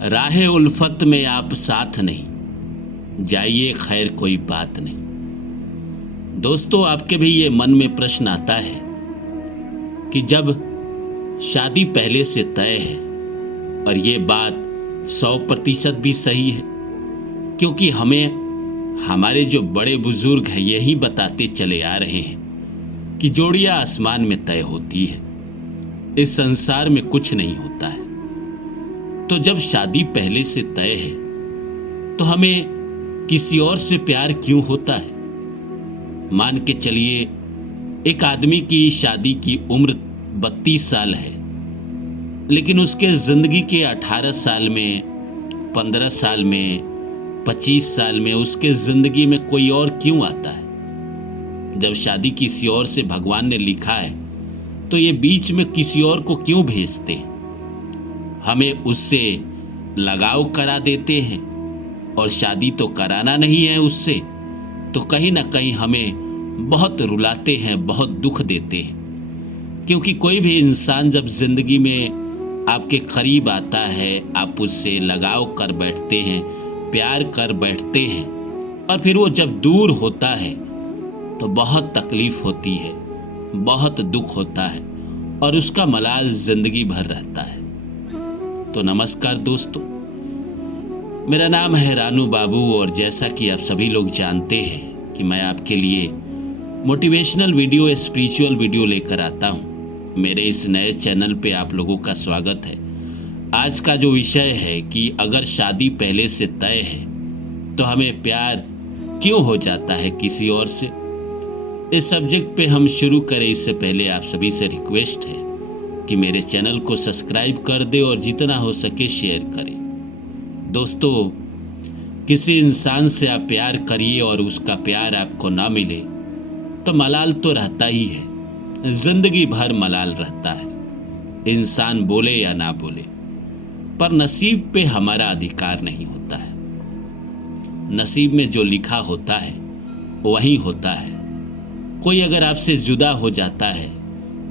राहे उल्फत में आप साथ नहीं, जाइए खैर कोई बात नहीं। दोस्तों, आपके भी ये मन में प्रश्न आता है कि जब शादी पहले से तय है, और ये बात 100% भी सही है, क्योंकि हमें हमारे जो बड़े बुजुर्ग हैं यही बताते चले आ रहे हैं कि जोड़ियां आसमान में तय होती है, इस संसार में कुछ नहीं होता है। तो जब शादी पहले से तय है तो हमें किसी और से प्यार क्यों होता है? मान के चलिए एक आदमी की शादी की उम्र 32 साल है, लेकिन उसके जिंदगी के 18 साल में, 15 साल में, 25 साल में उसके जिंदगी में कोई और क्यों आता है? जब शादी किसी और से भगवान ने लिखा है तो ये बीच में किसी और को क्यों भेजते हैं? हमें उससे लगाव करा देते हैं, और शादी तो कराना नहीं है उससे, तो कहीं ना कहीं हमें बहुत रुलाते हैं, बहुत दुख देते हैं। क्योंकि कोई भी इंसान जब जिंदगी में आपके करीब आता है, आप उससे लगाव कर बैठते हैं, प्यार कर बैठते हैं, और फिर वो जब दूर होता है तो बहुत तकलीफ होती है, बहुत दुख होता है, और उसका मलाल जिंदगी भर रहता है। तो नमस्कार दोस्तों, मेरा नाम है रानू बाबू, और जैसा कि आप सभी लोग जानते हैं कि मैं आपके लिए मोटिवेशनल वीडियो, स्पिरिचुअल वीडियो लेकर आता हूं। मेरे इस नए चैनल पे आप लोगों का स्वागत है। आज का जो विषय है कि अगर शादी पहले से तय है तो हमें प्यार क्यों हो जाता है किसी और से। इस सब्जेक्ट पे हम शुरू करें इससे पहले आप सभी से रिक्वेस्ट है कि मेरे चैनल को सब्सक्राइब कर दे और जितना हो सके शेयर करें। दोस्तों, किसी इंसान से आप प्यार करिए और उसका प्यार आपको ना मिले तो मलाल तो रहता ही है, जिंदगी भर मलाल रहता है, इंसान बोले या ना बोले। पर नसीब पे हमारा अधिकार नहीं होता है। नसीब में जो लिखा होता है वही होता है। कोई अगर आपसे जुदा हो जाता है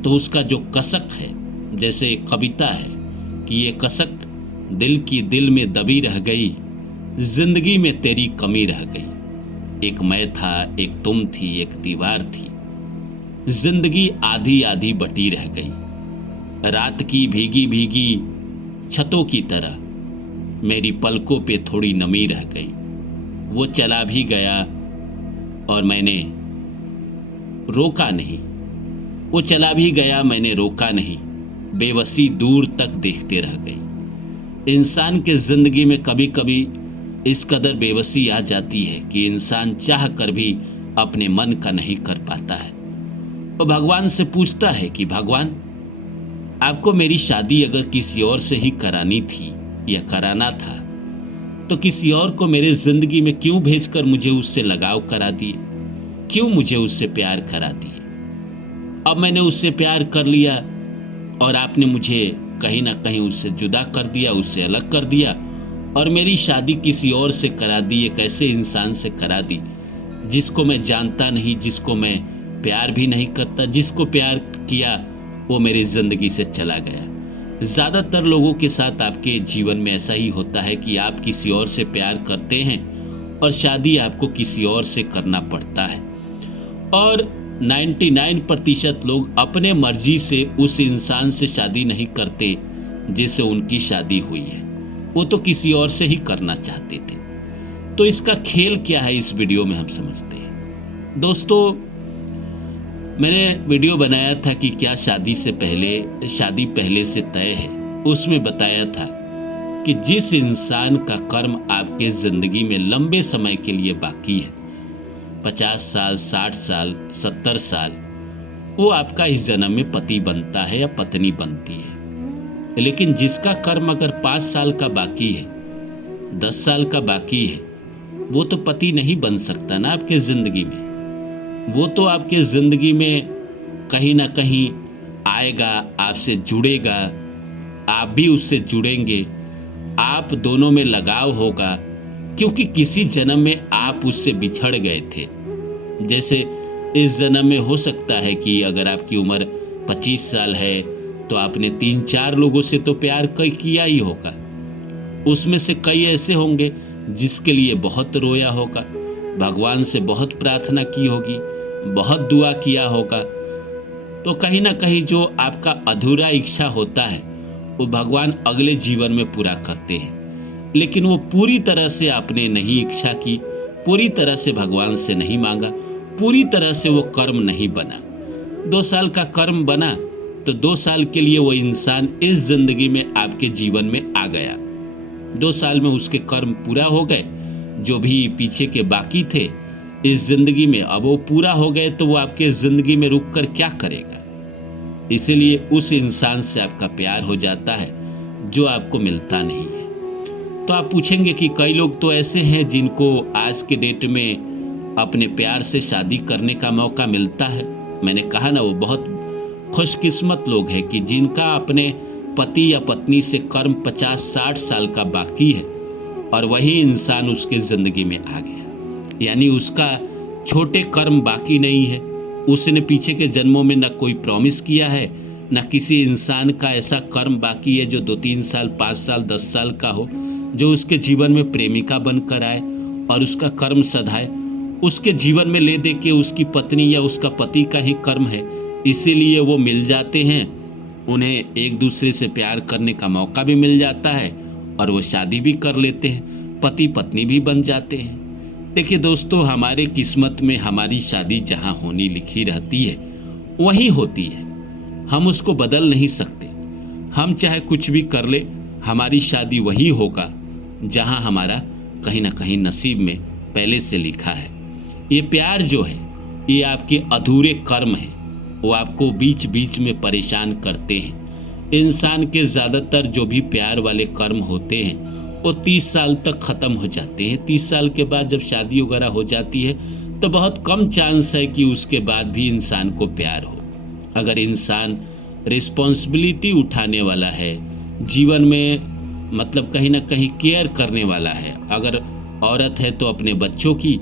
तो उसका जो कसक है, जैसे कविता है कि ये कसक दिल की दिल में दबी रह गई, जिंदगी में तेरी कमी रह गई। एक मैं था, एक तुम थी, एक दीवार थी, जिंदगी आधी आधी बटी रह गई। रात की भीगी भीगी छतों की तरह मेरी पलकों पे थोड़ी नमी रह गई। वो चला भी गया और मैंने रोका नहीं, वो चला भी गया मैंने रोका नहीं, बेबसी दूर तक देखते रह गई। इंसान के जिंदगी में कभी कभी इस कदर बेबसी आ जाती है कि इंसान चाह कर भी अपने मन का नहीं कर पाता है। वो भगवान से पूछता है कि भगवान, आपको मेरी शादी अगर किसी और से ही करानी थी या कराना था तो किसी और को मेरे जिंदगी में क्यों भेजकर मुझे उससे लगाव करा दिए, क्यों मुझे उससे प्यार करा दिए। अब मैंने उससे प्यार कर लिया और आपने मुझे कहीं ना कहीं उससे जुदा कर दिया, उससे अलग कर दिया, और मेरी शादी किसी और से करा दी, एक ऐसे इंसान से करा दी जिसको मैं जानता नहीं, जिसको मैं प्यार भी नहीं करता। जिसको प्यार किया वो मेरी जिंदगी से चला गया। ज़्यादातर लोगों के साथ आपके जीवन में ऐसा ही होता है कि आप किसी और से प्यार करते हैं और शादी आपको किसी और से करना पड़ता है। और 99% लोग अपने मर्जी से उस इंसान से शादी नहीं करते जिससे उनकी शादी हुई है, वो तो किसी और से ही करना चाहते थे। तो इसका खेल क्या है इस वीडियो में हम समझते हैं। दोस्तों, मैंने वीडियो बनाया था कि क्या शादी पहले से तय है। उसमें बताया था कि जिस इंसान का कर्म आपके जिंदगी में लंबे समय के लिए बाकी है, 50 साल, 60 साल, 70 साल, वो आपका इस जन्म में पति बनता है या पत्नी बनती है। लेकिन जिसका कर्म अगर 5 साल का बाकी है, 10 साल का बाकी है, वो तो पति नहीं बन सकता ना आपके जिंदगी में। वो तो आपके जिंदगी में कहीं ना कहीं आएगा, आपसे जुड़ेगा, आप भी उससे जुड़ेंगे, आप दोनों में लगाव होगा, क्योंकि किसी जन्म में आप उससे बिछड़ गए थे। जैसे इस जन्म में हो सकता है कि अगर आपकी उम्र 25 साल है तो आपने 3-4 लोगों से तो प्यार किया ही होगा। उसमें से कई ऐसे होंगे जिसके लिए बहुत रोया होगा, भगवान से बहुत प्रार्थना की होगी, बहुत दुआ किया होगा। तो कहीं ना कहीं जो आपका अधूरा इच्छा होता है वो भगवान अगले जीवन में पूरा करते हैं, लेकिन वो पूरी तरह से आपने नहीं इच्छा की, पूरी तरह से भगवान से नहीं मांगा, पूरी तरह से वो कर्म नहीं बना। 2 साल का कर्म बना तो 2 साल के लिए वो इंसान इस जिंदगी में आपके जीवन में आ गया। 2 साल में उसके कर्म पूरा हो गए, जो भी पीछे के बाकी थे इस जिंदगी में अब वो पूरा हो गए, तो वो आपके जिंदगी में रुक कर क्या करेगा। इसीलिए उस इंसान से आपका प्यार हो जाता है जो आपको मिलता नहीं है। तो आप पूछेंगे कि कई लोग तो ऐसे हैं जिनको आज के डेट में अपने प्यार से शादी करने का मौका मिलता है। मैंने कहा ना, वो बहुत खुशकिस्मत लोग हैं कि जिनका अपने पति या पत्नी से कर्म 50-60 साल का बाकी है और वही इंसान उसके ज़िंदगी में आ गया। यानी उसका छोटे कर्म बाकी नहीं है, उसने पीछे के जन्मों में न कोई प्रॉमिस किया है, न किसी इंसान का ऐसा कर्म बाकी है जो 2-3 साल, 5 साल, 10 साल का हो, जो उसके जीवन में प्रेमिका बनकर आए और उसका कर्म सधाए। उसके जीवन में ले दे के उसकी पत्नी या उसका पति का ही कर्म है, इसीलिए वो मिल जाते हैं, उन्हें एक दूसरे से प्यार करने का मौका भी मिल जाता है और वो शादी भी कर लेते हैं, पति पत्नी भी बन जाते हैं। देखिए दोस्तों, हमारे किस्मत में हमारी शादी जहाँ होनी लिखी रहती है वहीं होती है, हम उसको बदल नहीं सकते। हम चाहे कुछ भी कर ले, हमारी शादी वही होगा जहाँ हमारा कहीं ना कहीं नसीब में पहले से लिखा है। ये प्यार जो है ये आपके अधूरे कर्म हैं, वो आपको बीच बीच में परेशान करते हैं। इंसान के ज़्यादातर जो भी प्यार वाले कर्म होते हैं वो 30 साल तक ख़त्म हो जाते हैं। 30 साल के बाद जब शादी वगैरह हो जाती है तो बहुत कम चांस है कि उसके बाद भी इंसान को प्यार हो। अगर इंसान रिस्पॉन्सिबिलिटी उठाने वाला है, जीवन में मतलब कहीं ना कहीं केयर करने वाला है, अगर औरत है तो अपने बच्चों की,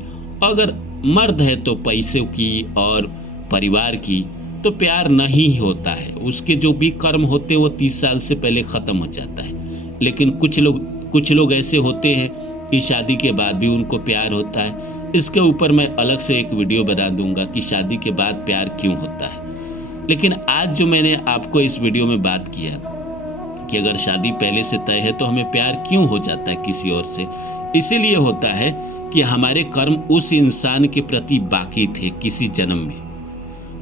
अगर मर्द है तो पैसों की और परिवार की, तो प्यार नहीं होता है। उसके जो भी कर्म होते हैं वो 30 साल से पहले ख़त्म हो जाता है। लेकिन कुछ लोग ऐसे होते हैं कि शादी के बाद भी उनको प्यार होता है। इसके ऊपर मैं अलग से एक वीडियो बना दूंगा कि शादी के बाद प्यार क्यों होता है। लेकिन आज जो मैंने आपको इस वीडियो में बात किया कि अगर शादी पहले से तय है तो हमें प्यार क्यों हो जाता है किसी और से, इसीलिए होता है कि हमारे कर्म उस इंसान के प्रति बाकी थे किसी जन्म में।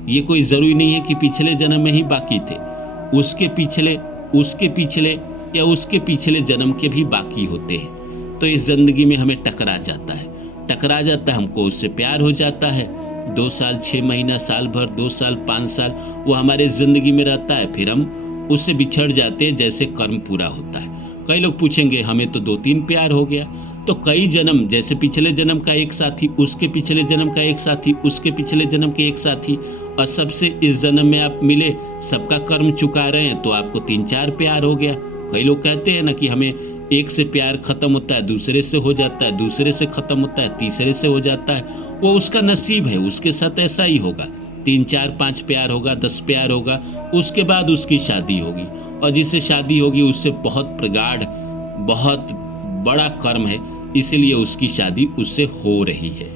ये कोई ज़रूरी नहीं है कि पिछले जन्म में ही बाकी थे, उसके पिछले या उसके पिछले जन्म के भी बाकी होते हैं। तो इस ज़िंदगी में हमें टकरा जाता है, हमको उससे प्यार हो जाता है। 2 साल, 6 महीना, साल भर, 2 साल, 5 साल वो हमारे ज़िंदगी में रहता है, फिर हम उससे बिछड़ जाते हैं जैसे कर्म पूरा होता है। कई लोग पूछेंगे हमें तो 2-3 प्यार हो गया, तो कई जन्म, जैसे पिछले जन्म का एक साथी, उसके पिछले जन्म का एक साथी, उसके पिछले जन्म के एक साथी, और सबसे इस जन्म में आप मिले, सबका कर्म चुका रहे हैं तो आपको 3-4 प्यार हो गया। कई लोग कहते हैं ना कि हमें एक से प्यार खत्म होता है, दूसरे से हो जाता है, दूसरे से खत्म होता है, तीसरे से हो जाता है। वो उसका नसीब है, उसके साथ ऐसा ही होगा। 3-4-5 प्यार होगा, 10 प्यार होगा, उसके बाद उसकी शादी होगी, और जिससे शादी होगी उससे बहुत प्रगाढ़, बहुत बड़ा कर्म है, इसीलिए उसकी शादी उससे हो रही है।